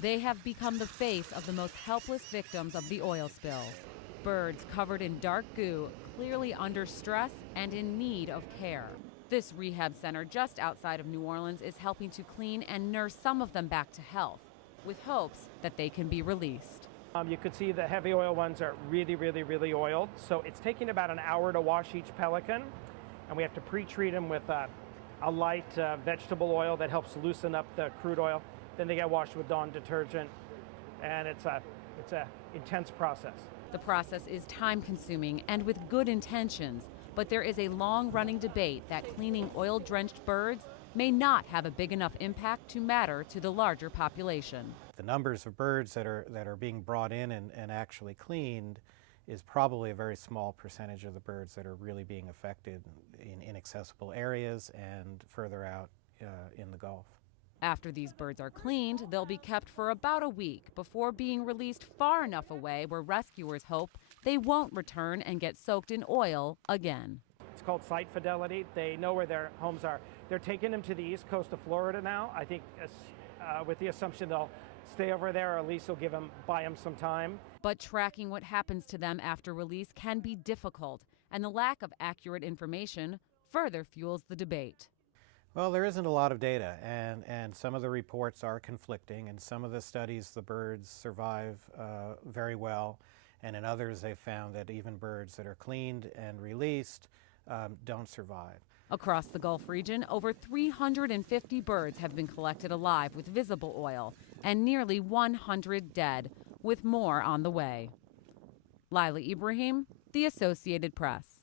They have become the face of the most helpless victims of the oil spill. Birds covered in dark goo, clearly under stress and in need of care. This rehab center just outside of New Orleans is helping to clean and nurse some of them back to health, with hopes that they can be released. You could see the heavy oil ones are really oiled. So it's taking about an hour to wash each pelican, and we have to pre-treat them with a light vegetable oil that helps loosen up the crude oil. Then they get washed with Dawn detergent, and it's a intense process. The process is time-consuming and with good intentions, but there is a long-running debate that cleaning oil-drenched birds may not have a big enough impact to matter to the larger population. The numbers of birds that are being brought in and actually cleaned is probably a very small percentage of the birds that are really being affected in inaccessible areas and further out in the Gulf. After these birds are cleaned, they'll be kept for about a week before being released far enough away where rescuers hope they won't return and get soaked in oil again. It's called site fidelity. They know where their homes are. They're taking them to the east coast of Florida now, I think with the assumption they'll stay over there, or at least they'll buy them some time. But tracking what happens to them after release can be difficult, and the lack of accurate information further fuels the debate. Well, there isn't a lot of data, and some of the reports are conflicting. In some of the studies, the birds survive very well, and in others, they found that even birds that are cleaned and released don't survive. Across the Gulf region, over 350 birds have been collected alive with visible oil, and nearly 100 dead, with more on the way. Lila Ibrahim, The Associated Press.